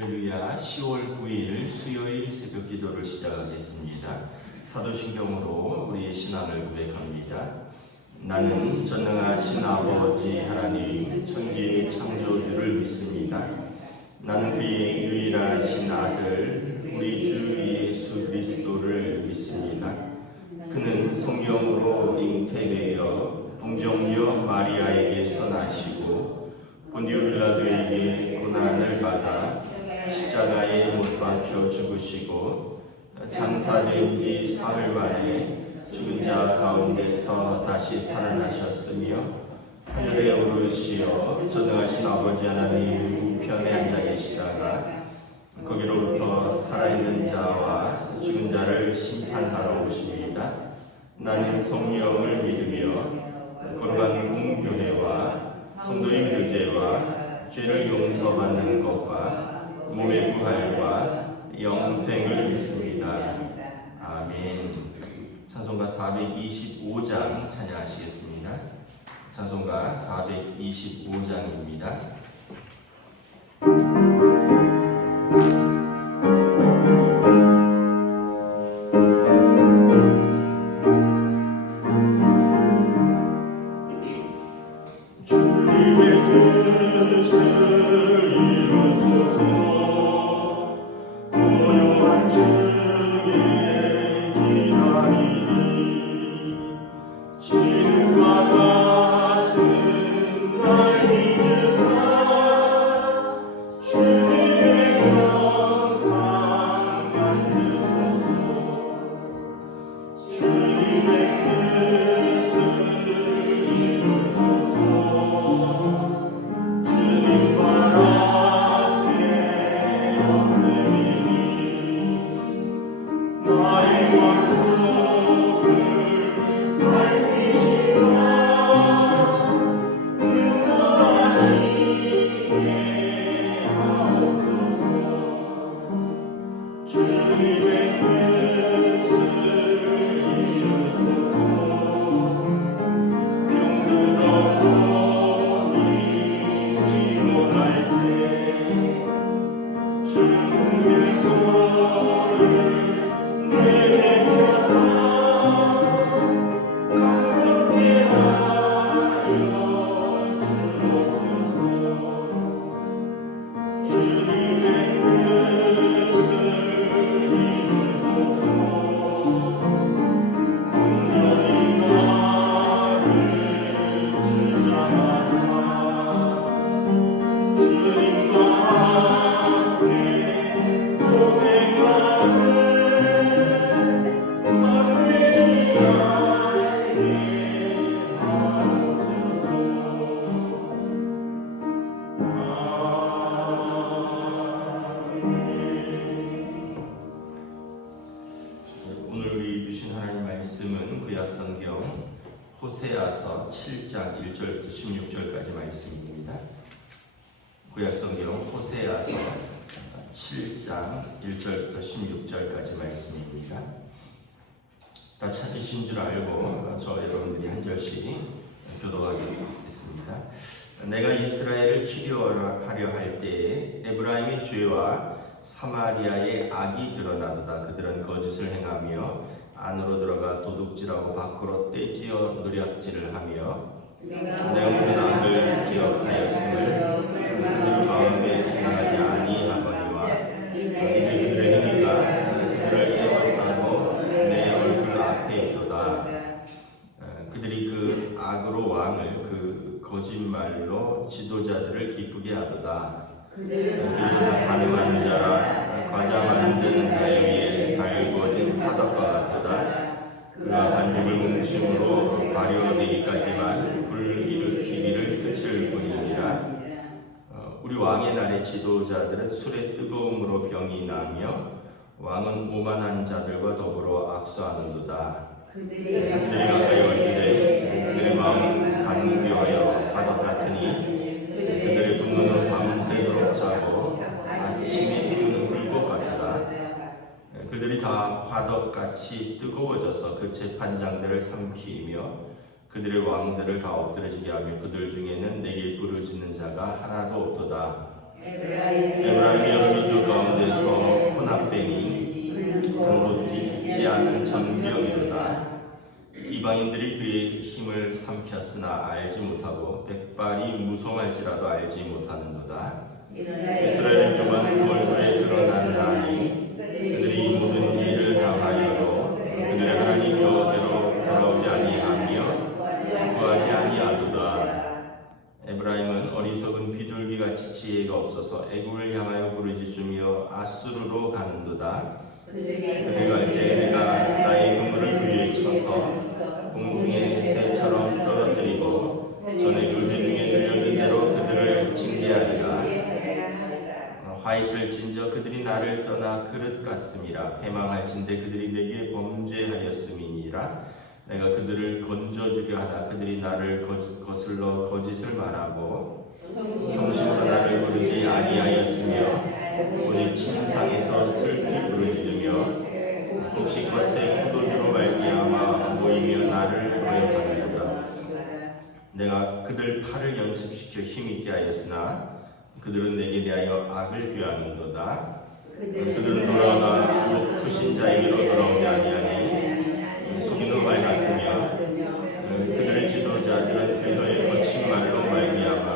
할렐루야. 10월 9일 수요일 새벽 기도를 시작하겠습니다. 사도신경으로 우리의 신앙을 고백합니다. 나는 전능하신 아버지 하나님 천지의 창조주를 믿습니다. 나는 그의 유일하신 아들 우리 주 예수 그리스도를 믿습니다. 그는 성령으로 잉태되어 동정녀 마리아에게서 나시고 본디오 빌라도에게 고난을 받아 십자가에 못 박혀 죽으시고 장사된 지 사흘 만에 죽은 자 가운데서 다시 살아나셨으며 하늘에 오르시어 전능하신 아버지 하나님 우편에 앉아 계시다가 거기로부터 살아있는 자와 죽은 자를 심판하러 오십니다. 나는 성령을 믿으며 거룩한 공교회와 성도의 교제와 죄를 용서받는 것과 몸의 부활과 영생을 믿습니다. 아멘. 찬송가 425장 찬양하시겠습니다. 찬송가 425장입니다. 호세아서 7장 1절부터 16절까지 말씀입니다. 구약성경 호세아서 7장 1절부터 16절까지 말씀입니다. 다 찾으신 줄 알고 저 여러분들이 한 절씩 교독하겠습니다. 내가 이스라엘을 치료하려 할 때에 에브라임의 죄와 사마리아의 악이 드러나도다. 그들은 거짓을 행하며 안으로 들어가 도둑질하고 밖으로 떼지어 누렸질을 하며 내가 모든 악을 기억하였음을 그들 가운데 생각하지 아니하거니와 그들의 행위가 그들을 에워싸고 내 얼굴 앞에 있도다. 그들이 그 악으로 왕을 그 거짓말로 지도자들을 기쁘게 하도다. 그들은 가늠한 자라 과자 만드는 자에 위에 달궈진 화덕과 같도다. 그가 반죽을 뭉침으로 발효되기까지만 불 일으키기를 그칠 뿐이니라. 우리 왕의 날의 지도자들은 술의 뜨거움으로 병이 나며 왕은 오만한 자들과 더불어 악수하는도다. 그들이 가까이 올 때에 그들의 마음은 간무하여 화덕 같으니 그들의 분노는 밤새도록 자고 아침에 피우는 불꽃 같다. 그들이 다 화덕같이 뜨거워져서 그 재판장들을 삼키며 그들의 왕들을 다 엎드러지게 하며 그들 중에는 내게 부르짖는 자가 하나도 없도다. 에브라임이 여러 그들이 그의 힘을 삼켰으나 알지 못하고 백발이 무성할지라도 알지 못하는도다. 이스라엘은 교만 그 얼굴에 드러난다니 그들이 모든 일을 당하여도 그들의 하나님 여호와께로 돌아오지 아니하며 구하지 아니하도다. 에브라임은 어리석은 비둘기같이 지혜가 없어서 애굽을 향하여 부르짖으며 아수르로 가는도다. 그들 갈 때 내가 나의 그물을 그 위에 쳐서 공중의 새처럼 떨어뜨리고 전에 그 회중에 들려준 대로 그들을 징계하리라. 화이슬 진저 그들이 나를 떠나 그릇 같음이라. 패망할진대 그들이 내게 범죄하였음이니라. 내가 그들을 건져주려 하나 그들이 나를 거슬러 거짓을 말하고 성심으로 나를 부르지 아니하였으며 오직 침상에서 슬피 부르짖으며 혹시 겉에 포도주로 말미암아 모이며 나를 거역하는도다. 내가 그들 팔을 연습시켜 힘있게 하였으나 그들은 내게 대하여 악을 귀하는도다. 그들은 돌아오나 높으신 자에게로 돌아오지 아니하니 속이는 말 같으며 그들의 지도자들은 그녀의 거친 말로 말미암아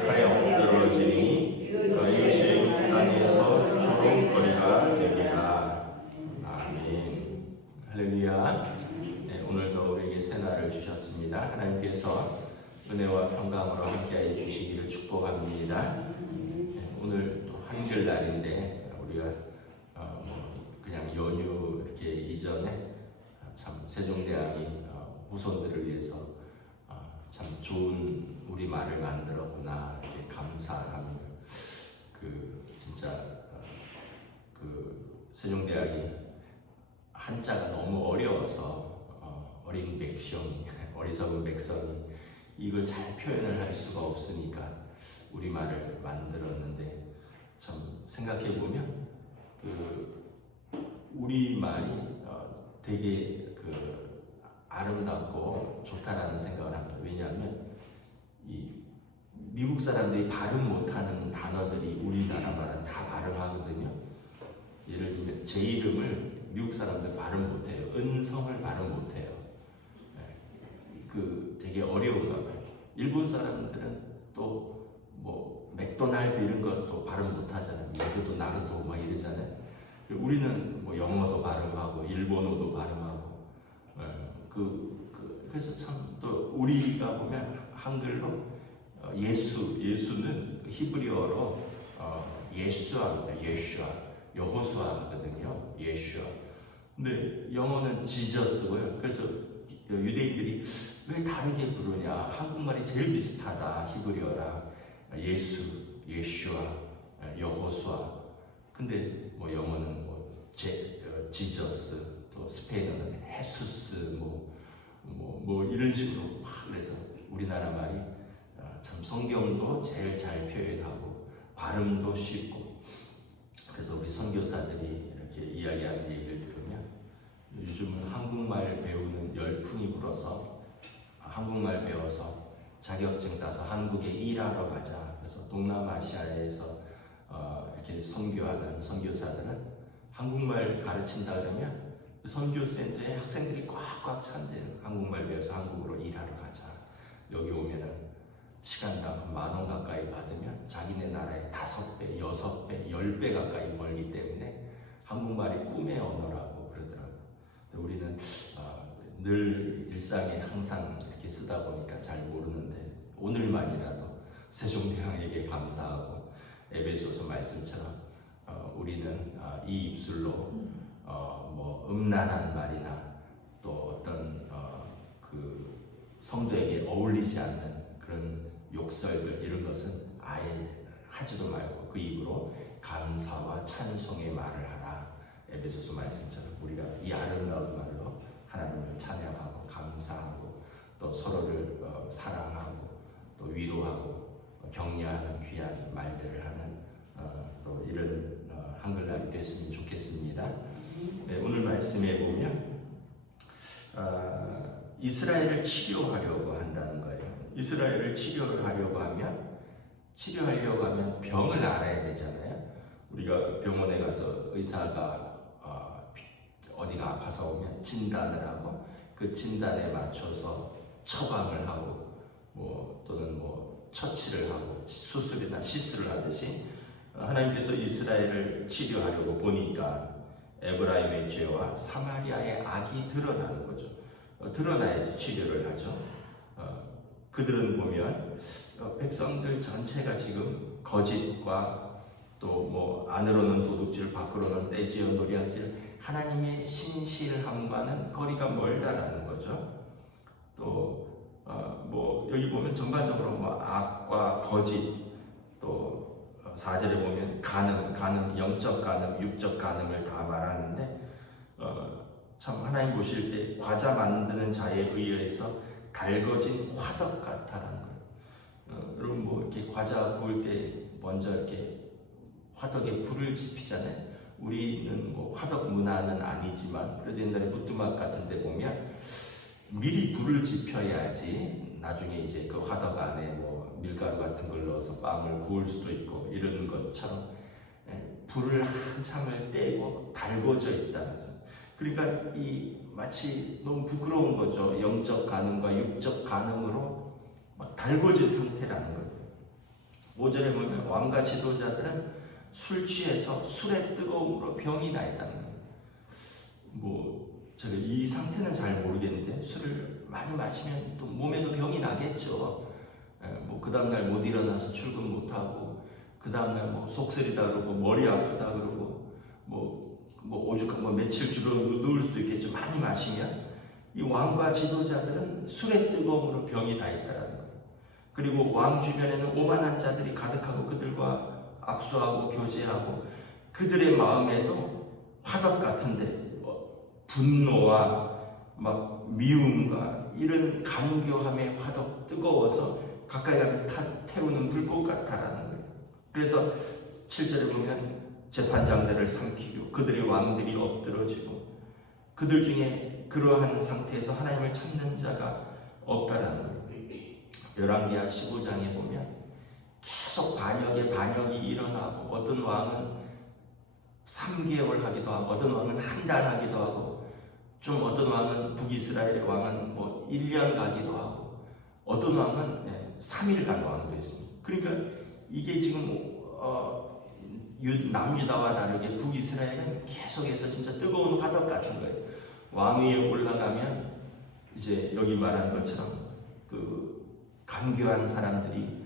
칼에 엎드러지니 이것이 땅에서 조롱거리가 되리라. 아멘. 할렐루야. 오늘도 우리에게 새날을 주셨습니다. 하나님께서 은혜와 평강으로 함께하여 주시기를 축복합니다. 오늘 또 한글날인데 우리가 그냥 연휴 이렇게 이전에 참 세종대왕이 후손들을 위해서 참 좋은 우리말을 만들었구나 이렇게 감사합니다. 진짜 세종대왕이 한자가 너무 어려워서 어린 백성이 어리석은 백성이 이걸 잘 표현을 할 수가 없으니까 우리말을 만들었는데 참 생각해 보면 우리말이 되게 아름답고 좋다라는 생각을 합니다. 왜냐하면 이 미국 사람들이 발음 못하는 단어들이 우리나라 말은 다 발음하거든요. 예를 들면 제 이름을 미국 사람들 발음 못해요. 은성을 발음 못해요. 되게 어려운가 봐요. 일본 사람들은 또 뭐 맥도날드 이런 것도 발음 못하잖아요. 여기도 나루도 막 이러잖아요. 우리는 뭐 영어도 발음하고 일본어도 발음하고 그래서 참 또 우리가 보면 한글로 예수는 히브리어로 예수아입니다. 예수아 여호수아거든요. 예수아. 근데 영어는 지저스고요. 그래서 유대인들이 왜 다르게 부르냐? 한국말이 제일 비슷하다. 히브리어랑 예수, 예수아, 여호수아. 근데 뭐 영어는 지저스, 또 스페인어는 헤수스, 뭐 이런 식으로 막 그래서 우리나라 말이 참 성경도 제일 잘 표현하고 발음도 쉽고 그래서 우리 선교사들이 이렇게 이야기하는 얘기를 들으면 요즘은 한국말 배우는 열풍이 불어서 한국말 배워서 자격증 따서 한국에 일하러 가자. 그래서 동남아시아에서 이렇게 선교하는 선교사들은 한국말 가르친다 그러면 그 선교센터에 학생들이 꽉꽉 찬대요. 한국말 배워서 한국으로 일하러 가자. 여기 오면은 시간당 10,000원 가까이 받으면 자기네 나라에 5배, 6배, 10배 가까이 벌기 때문에 한국말이 꿈의 언어라고 그러더라고요. 우리는 늘 일상에 항상 이렇게 쓰다 보니까 잘 모르는데 오늘만이라도 세종대왕에게 감사하고 에베소서 말씀처럼 우리는 이 입술로 뭐 음란한 말이나 또 어떤 성도에게 어울리지 않는 그런 욕설들 이런 것은 아예 하지도 말고 그 입으로 감사와 찬송의 말을 하라. 에베소서 말씀처럼 우리가 이 아름다운 말로 하나님을 찬양하고 감사하고 또 서로를 사랑하고 또 위로하고 격려하는 귀한 말들을 하는 또 이런 한글날이 됐으면 좋겠습니다. 네, 오늘 말씀에 보면 이스라엘을 치료하려고 한다는 거예요. 이스라엘을 치료하려고 하면 병을 알아야 되잖아요. 우리가 병원에 가서 의사가 어디가 아파서 오면 진단을 하고 그 진단에 맞춰서 처방을 하고 또는 처치를 하고 수술이나 시술을 하듯이 하나님께서 이스라엘을 치료하려고 보니까 에브라임의 죄와 사마리아의 악이 드러나는 거죠. 드러나야지 치료를 하죠. 그들은 보면 백성들 전체가 지금 거짓과 또 안으로는 도둑질, 밖으로는 떼지어 노략질, 하나님의 신실함과는 거리가 멀다라는 거죠. 또 여기 보면 전반적으로 악과 거짓, 또 4절에 보면 간음, 영적 간음, 육적 간음을 다 말하는데 참 하나님 보실 때 과자 만드는 자에 의해서 달궈진 화덕 같다라는 거예요. 여러분 이렇게 과자 구울 때 먼저 이렇게 화덕에 불을 지피잖아요. 우리는 화덕 문화는 아니지만 그래도 옛날에 부뚜막 같은 데 보면 미리 불을 지펴야지 나중에 이제 그 화덕 안에 밀가루 같은 걸 넣어서 빵을 구울 수도 있고 이런 것처럼 불을 한참을 떼고 달궈져 있다면서. 그러니까 마치 너무 부끄러운 거죠. 영적 간음과 육적 간음으로 막 달궈진 상태라는 거예요. 5절에 보면 왕과 지도자들은 술 취해서 술의 뜨거움으로 병이 나 있다는 거예요. 제가 이 상태는 잘 모르겠는데 술을 많이 마시면 또 몸에도 병이 나겠죠. 그 다음날 못 일어나서 출근 못하고, 그 다음날 속쓰리다 그러고 머리 아프다 그러고 오죽하면 며칠 주로 누울 수도 있겠죠. 많이 마시면. 이 왕과 지도자들은 술의 뜨거움으로 병이 나 있다라는 거예요. 그리고 왕 주변에는 오만한 자들이 가득하고 그들과 악수하고 교제하고, 그들의 마음에도 화덕 같은데 분노와 미움과 이런 간교함의 화덕, 뜨거워서 가까이 가면 태우는 불꽃 같다라는 거예요. 그래서 7절에 보면 재판장들을 삼키고 그들의 왕들이 엎드러지고, 그들 중에 그러한 상태에서 하나님을 찾는 자가 없다라는 거예요. 열왕기하 15장에 보면 계속 반역이 일어나고, 어떤 왕은 3개월 하기도 하고, 어떤 왕은 한 달 하기도 하고, 어떤 왕은 북이스라엘의 왕은 1년 가기도 하고, 어떤 왕은 3일 간 왕도 있습니다. 그러니까 이게 지금 남유다와 다르게 북이스라엘은 계속해서 진짜 뜨거운 화덕 같은 거예요. 왕 위에 올라가면 이제 여기 말한 것처럼 그 간교한 사람들이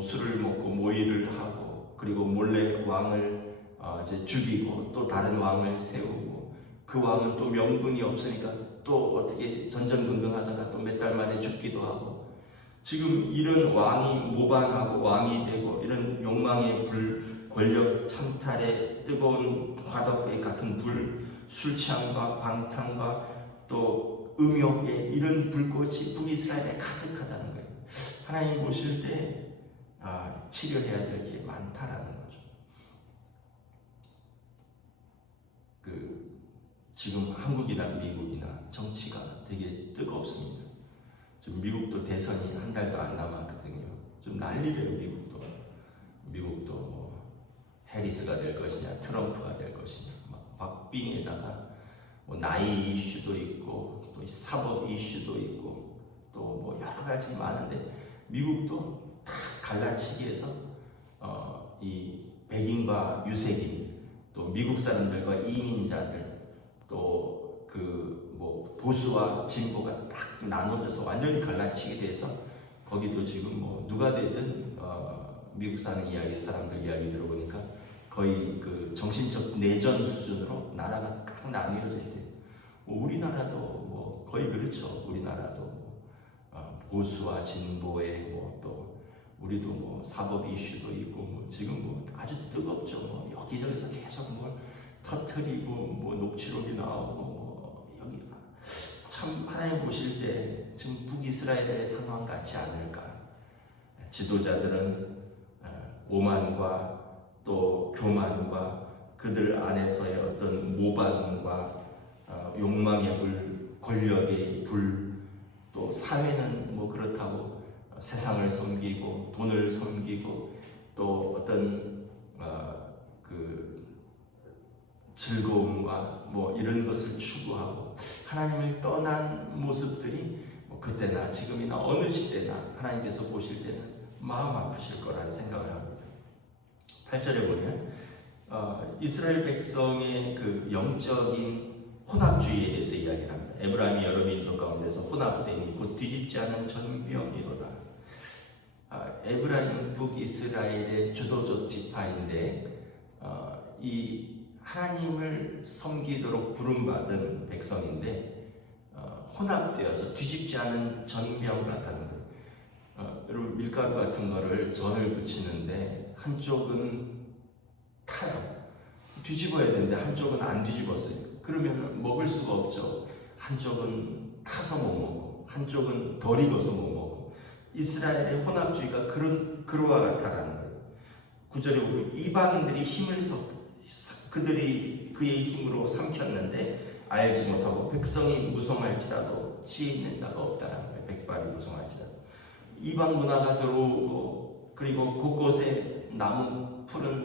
술을 먹고 모의를 하고, 그리고 몰래 왕을 이제 죽이고 또 다른 왕을 세우고, 그 왕은 또 명분이 없으니까 또 어떻게 전전긍긍하다가 또 몇 달 만에 죽기도 하고, 지금 이런 왕이 모반하고 왕이 되고, 이런 욕망의 불, 권력 찬탈의 뜨거운 화덕 같은 불, 술 취함과 방탕과 또 음욕의 이런 불꽃이 북이스라엘에 가득하다는 거예요. 하나님 보실 때 치료해야 될 게 많다라는 거죠. 지금 한국이나 미국이나 정치가 되게 뜨겁습니다. 지금 미국도 대선이 한 달도 안 남았거든요. 좀 난리래요. 미국도 해리스가 될 것이냐, 트럼프가 될 것이냐, 박빙에다가 나이 이슈도 있고, 또 사법 이슈도 있고, 또 여러 가지 많은데, 미국도 다 갈라치기해서 이 백인과 유색인, 또 미국 사람들과 이민자들, 또 보수와 진보가 딱 나눠져서 완전히 갈라치게 돼서, 거기도 지금 누가 되든 미국 사는 사람들 이야기 들어보니까 거의 그 정신적 내전 수준으로 나라가 딱 나뉘어져 있대요. 우리나라도 거의 그렇죠. 우리나라도 보수와 진보의 또 우리도 사법 이슈도 있고, 지금 아주 뜨겁죠. 여기저기서 계속 터트리고 녹취록이 나오고, 여기 참 하나님 보실 때 지금 북이스라엘의 상황 같지 않을까. 지도자들은 오만과 또 교만과 그들 안에서의 어떤 모방과 욕망의 불, 권력의 불, 또 사회는 그렇다고 세상을 섬기고 돈을 섬기고, 또 어떤 즐거움과 이런 것을 추구하고, 하나님을 떠난 모습들이 그때나 지금이나 어느 시대나 하나님께서 보실 때는 마음 아프실 거라는 생각을 합니다. 8절에 보면 이스라엘 백성의 그 영적인 혼합주의에 대해서 이야기를 합니다. 에브라임이 여러 민족 가운데서 혼합됨이 곧 뒤집지 않은 전병이로다. 에브라임은 북이스라엘의 주도적 지파인데 이 하나님을 섬기도록 부름받은 백성인데 혼합되어서 뒤집지 않은 전병 같다는 거예요. 여러분 밀가루 같은 거를 전을 붙이는데 한쪽은 타요. 뒤집어야 되는데 한쪽은 안 뒤집었어요. 그러면 먹을 수가 없죠. 한쪽은 타서 못 먹고 한쪽은 덜 익어서 못 먹고. 이스라엘의 혼합주의가 그와 같다라는 거예요. 9절에 보면 이방인들이 힘을 그들이 그의 힘으로 삼켰는데 알지 못하고 백성이 무성할지라도 지혜 있는 자가 없다라는 거예요. 백발이 무성할지라도. 이방 문화가 들어오고 그리고 곳곳에 푸른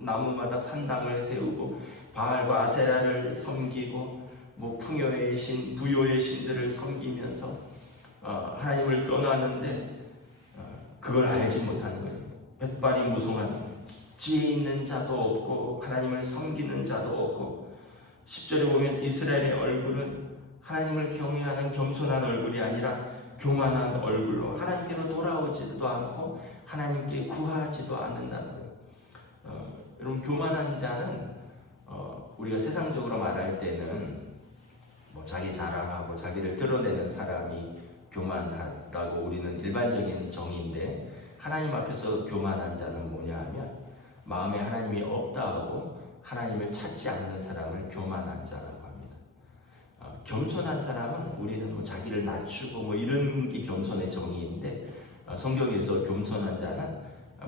나무마다 산당을 세우고 바알과 아세라를 섬기고 풍요의 신, 부요의 신들을 섬기면서 하나님을 떠나는데 그걸 알지 못하는 거예요. 백발이 무성한 지혜 있는 자도 없고 하나님을 섬기는 자도 없고. 10절에 보면 이스라엘의 얼굴은 하나님을 경외하는 겸손한 얼굴이 아니라 교만한 얼굴로 하나님께로 돌아오지도 않고 하나님께 구하지도 않는다는 거예요. 여러분 교만한 자는 우리가 세상적으로 말할 때는 자기 자랑하고 자기를 드러내는 사람이 교만하다고 우리는 일반적인 정의인데, 하나님 앞에서 교만한 자는 뭐냐 하면 마음에 하나님이 없다 하고 하나님을 찾지 않는 사람을 교만한 자라고 합니다. 겸손한 사람은 우리는 자기를 낮추고 이런 게 겸손의 정의인데, 성경에서 겸손한 자는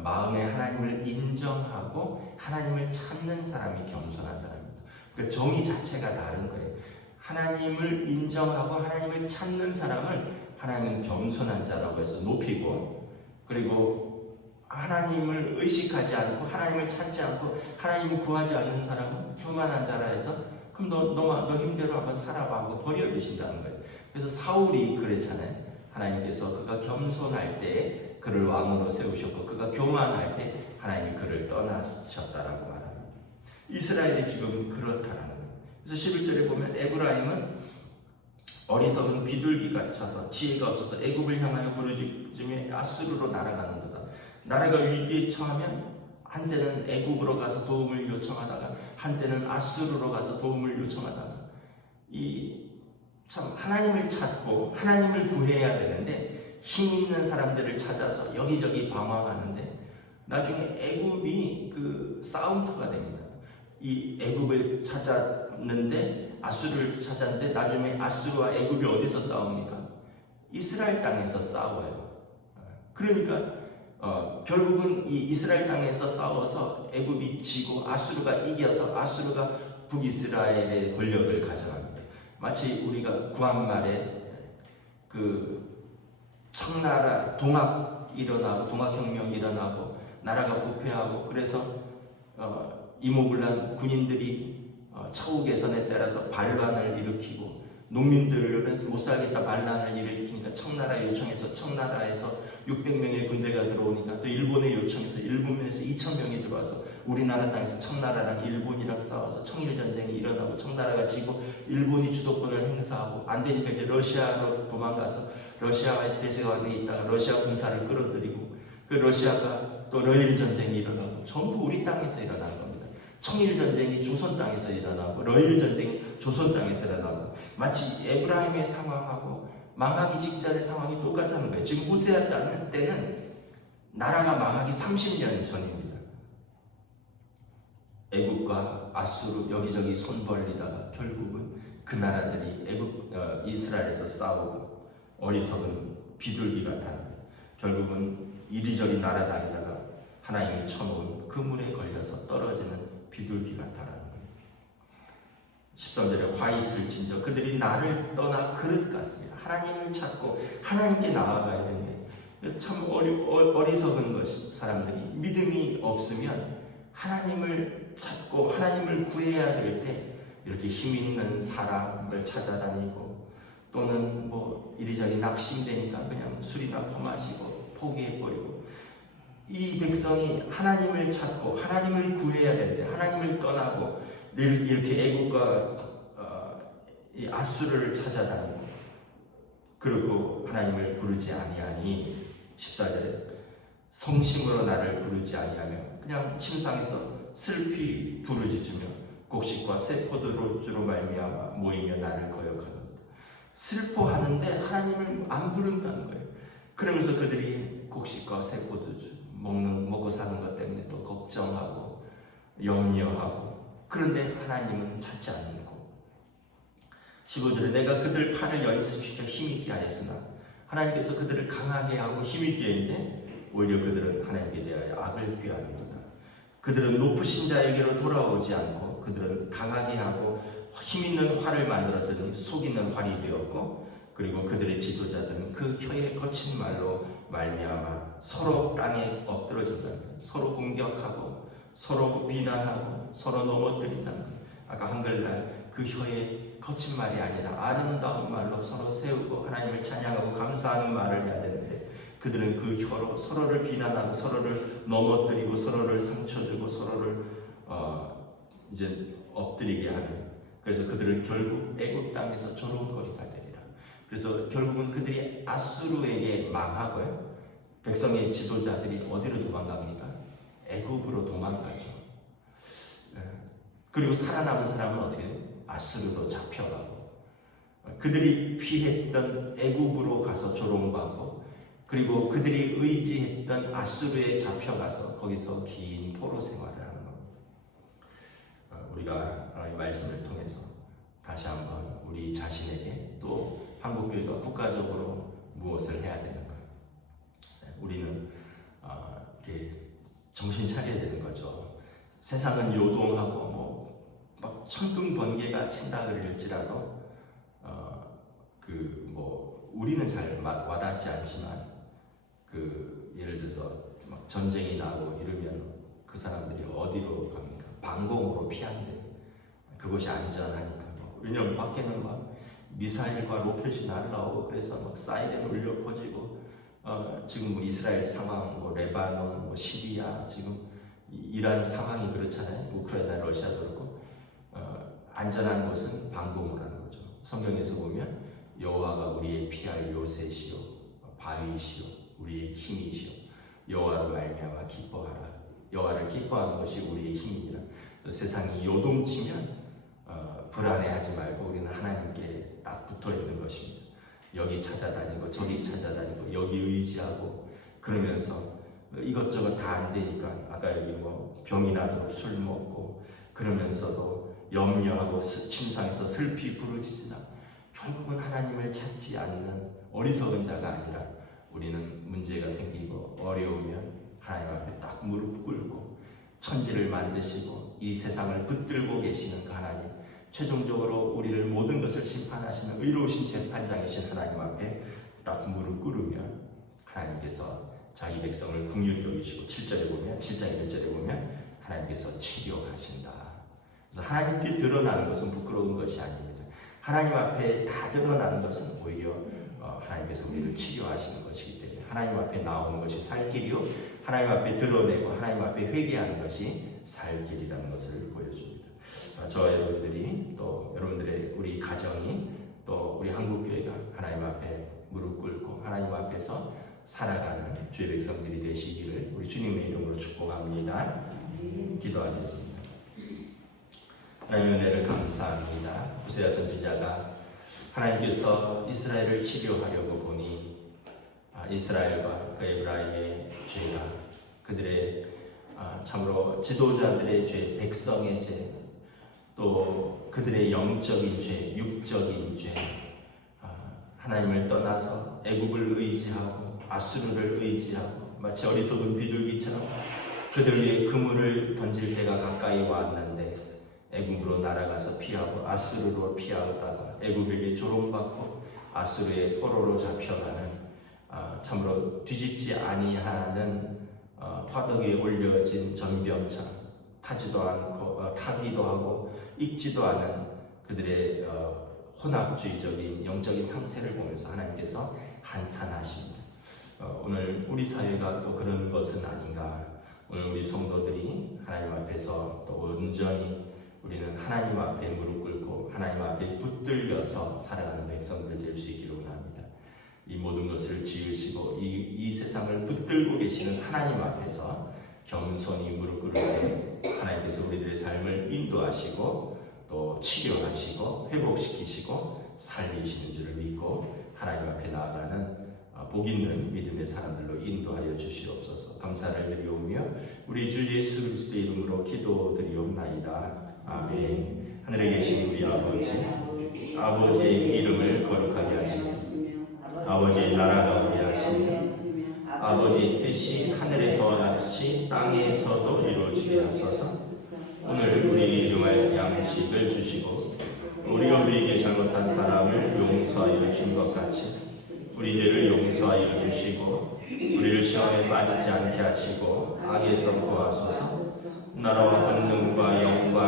마음에 하나님을 인정하고 하나님을 찾는 사람이 겸손한 사람입니다. 그러니까 정의 자체가 다른 거예요. 하나님을 인정하고 하나님을 찾는 사람을 하나님은 겸손한 자라고 해서 높이고, 그리고 하나님을 의식하지 않고 하나님을 찾지 않고 하나님을 구하지 않는 사람은 교만한 자라 해서 그럼 너 힘대로 한번 살아봐 하고 버려두신다는 거예요. 그래서 사울이 그랬잖아요. 하나님께서 그가 겸손할 때 그를 왕으로 세우셨고 그가 교만할 때 하나님이 그를 떠나셨다라고 말합니다. 이스라엘이 지금 그렇다라는 거예요. 그래서 11절에 보면 에브라임은 어리석은 비둘기가 차서 지혜가 없어서 애굽을 향하여 부르짖으며 아수르로 날아가는도다. 나라가 위기에 처하면 한때는 애굽으로 가서 도움을 요청하다가 한때는 아수르로 가서 도움을 요청하다가 참 하나님을 찾고 하나님을 구해야 되는데 힘 있는 사람들을 찾아서 여기저기 방황하는데 나중에 애굽이 그 싸움터가 됩니다. 이 애굽을 찾았는데 아수르를 찾았는데 나중에 아수르와 애굽이 어디서 싸웁니까? 이스라엘 땅에서 싸워요. 그러니까 결국은 이 이스라엘 땅에서 싸워서 애굽이 지고 아수르가 이겨서 아수르가 북이스라엘의 권력을 가져갑니다. 마치 우리가 구한말에 그 청나라 동학혁명이 일어나고 나라가 부패하고 그래서 이모군란 군인들이 처우 개선에 따라서 반란을 일으키고 농민들은 못 살겠다 반란을 일으키니까 청나라에 요청해서 청나라에서 600명의 군대가 들어오니까 또 일본에 요청해서 일본에서 2000명이 들어와서 우리나라 땅에서 청나라랑 일본이랑 싸워서 청일전쟁이 일어나고 청나라가 지고 일본이 주도권을 행사하고 안 되니까 이제 러시아로 도망가서 러시아와의 대세관에 있다가 러시아 군사를 끌어들이고 그 러시아가 또 러일전쟁이 일어나고 전부 우리 땅에서 일어난 겁니다. 청일전쟁이 조선 땅에서 일어나고 러일전쟁이 조선 땅에서 일어나고 마치 에브라임의 상황하고 망하기 직전의 상황이 똑같다는 거예요. 지금 호세아 때는 나라가 망하기 30년 전입니다. 애굽과 아수르 여기저기 손 벌리다가 결국은 그 나라들이 이스라엘에서 싸우고 어리석은 비둘기 같아요. 결국은 이리저리 날아다니다가 하나님이 쳐놓은 그물에 걸려서 떨어지는 비둘기 같다라는 거예요. 13절에 화 있을진저 그들이 나를 떠나 그릇 같습니다. 하나님을 찾고 하나님께 나아가야 되는데 참 어리석은 사람들이 믿음이 없으면 하나님을 찾고 하나님을 구해야 될 때 이렇게 힘 있는 사람을 찾아다니고 또는 뭐 이리저리 낙심되니까 그냥 술이나 퍼마시고 포기해버리고 이 백성이 하나님을 찾고 하나님을 구해야 되는데 하나님을 떠나고 이렇게 애국과 이 아수르를 찾아다니고 그리고 하나님을 부르지 아니하니 14절에 성심으로 나를 부르지 아니하며 그냥 침상에서 슬피 부르짖으며 곡식과 새 포도주로 말미암아 모이며 나를 거역하노라. 슬퍼하는데 하나님을 안 부른다는 거예요. 그러면서 그들이 곡식과 새 포도주 먹고 사는 것 때문에 또 걱정하고 염려하고 그런데 하나님은 찾지 않고 15절에 내가 그들 팔을 연습시켜 힘있게 하였으나 하나님께서 그들을 강하게 하고 힘있게 했는데 오히려 그들은 하나님께 대하여 악을 귀하는도다. 그들은 높으신 자에게로 돌아오지 않고 그들은 강하게 하고 힘있는 활을 만들었더니 속이는 활이 되었고 그리고 그들의 지도자들은 그 혀의 거친 말로 말미암아 서로 땅에 엎드러진다는 거예요. 서로 공격하고 서로 비난하고 서로 넘어뜨린다는 거예요. 아까 한글날 그 혀의 거친 말이 아니라 아름다운 말로 서로 세우고 하나님을 찬양하고 감사하는 말을 해야 되는데 그들은 그 혀로 서로를 비난하고 서로를 넘어뜨리고 서로를 상처주고 서로를 이제 엎드리게 하는. 그래서 그들은 결국 애굽 땅에서 조롱거리가 되리라. 그래서 결국은 그들이 아수르에게 망하고요. 백성의 지도자들이 어디로 도망갑니까? 애굽으로 도망가죠. 그리고 살아남은 사람은 어떻게 해요? 아수르로 잡혀가고 그들이 피했던 애굽으로 가서 조롱받고 그리고 그들이 의지했던 아수르에 잡혀가서 거기서 긴 포로 생활을 하는 겁니다. 우리가 이 말씀을 통해서 다시 한번 우리 자신에게 또 한국교회가 국가적으로 무엇을 해야 되는가? 우리는 이렇게 정신 차려야 되는 거죠. 세상은 요동하고 막 천둥 번개가 친다 그럴지라도 우리는 잘 와닿지 않지만 예를 들어서 막 전쟁이 나고 이러면 그 사람들이 어디로 갑니까? 방공으로 피한대. 그것이 안전하니까. 왜냐면 밖에는 막 미사일과 로켓이 날라오고 그래서 막 사이렌 울려 퍼지고 지금 이스라엘 상황, 레바논, 시리아 지금 이란 상황이 그렇잖아요. 우크라이나, 러시아도 그렇고 안전한 곳은 방공을 하는 거죠. 성경에서 보면 여호와가 우리의 피할 요새시요 바위시요 우리의 힘이시요 여호와로 말미암아 기뻐하라. 여호와를 기뻐하는 것이 우리의 힘이니라. 세상이 요동치면 불안해하지 말고 우리는 하나님께 딱 붙어 있는 것입니다. 여기 찾아다니고 저기 찾아다니고 여기 의지하고 그러면서 이것저것 다 안 되니까 아까 여기 병이 나도록 술 먹고 그러면서도 염려하고 침상에서 슬피 부르짖으나 결국은 하나님을 찾지 않는 어리석은 자가 아니라 우리는 문제가 생기고 어려우면 하나님 앞에 딱 무릎 꿇고 천지를 만드시고 이 세상을 붙들고 계시는 그 하나님, 최종적으로 우리를 모든 것을 심판하시는 의로우신 재판장이신 하나님 앞에 딱 무릎 꿇으면 하나님께서 자기 백성을 긍휼히 여기시고 7장 1절에 보면 하나님께서 치료하신다. 그래서 하나님께 드러나는 것은 부끄러운 것이 아닙니다. 하나님 앞에 다 드러나는 것은 오히려 하나님께서 우리를 치료하시는 것이기 때문에 하나님 앞에 나오는 것이 살 길이요 하나님 앞에 드러내고 하나님 앞에 회개하는 것이 살 길이라는 것을 보여줍니다. 저와 여러분들이 또 여러분들의 우리 가정이 또 우리 한국교회가 하나님 앞에 무릎 꿇고 하나님 앞에서 살아가는 주의 백성들이 되시기를 우리 주님의 이름으로 축복합니다. 기도하겠습니다. 하나님 은혜를 감사합니다. 호세아 선지자가 하나님께서 이스라엘을 치료하려고 보니 이스라엘과 그 에브라임의 죄가 그들의 참으로 지도자들의 죄, 백성의 죄, 또 그들의 영적인 죄, 육적인 죄, 하나님을 떠나서 애굽을 의지하고 아수르를 의지하고 마치 어리석은 비둘기처럼 그들 위에 그물을 던질 때가 가까이 왔는데 애굽으로 날아가서 피하고 아수르로 피하다가 애굽에게 조롱받고 아수르의 포로로 잡혀가는 참으로 뒤집지 아니하는 화덕 위에 올려진 전병처럼 타지도 않고 타기도 하고 익지도 않은 그들의 혼합주의적인 영적인 상태를 보면서 하나님께서 한탄하십니다. 오늘 우리 사회가 또 그런 것은 아닌가. 오늘 우리 성도들이 하나님 앞에서 또 온전히 우리는 하나님 앞에 무릎 꿇고 하나님 앞에 붙들려서 살아가는 백성들 될 수 있기를 원합니다. 이 모든 것을 지으시고 이 세상을 붙들고 계시는 하나님 앞에서 겸손히 무릎 꿇을 때 하나님께서 우리들의 삶을 인도하시고 또 치료하시고 회복시키시고 살리시는 줄을 믿고 하나님 앞에 나아가는 복 있는 믿음의 사람들로 인도하여 주시옵소서. 감사를 드리오며 우리 주 예수 그리스도의 이름으로 기도드리옵나이다. 아멘. 하늘에 계신 우리 아버지의 이름을 거룩하게 하시고 아버지의 나라가 오게 하시며 아버지의 뜻이 하늘에서와 같이 땅에서도 이루어지게 하소서. 오늘 우리에게 일용할 양식을 주시고 우리가 우리에게 잘못한 사람을 용서하여 준 것 같이 우리 죄를 용서하여 주시고 우리를 시험에 빠지지 않게 하시고 악에서 구하소서. 나라와 권능과 영광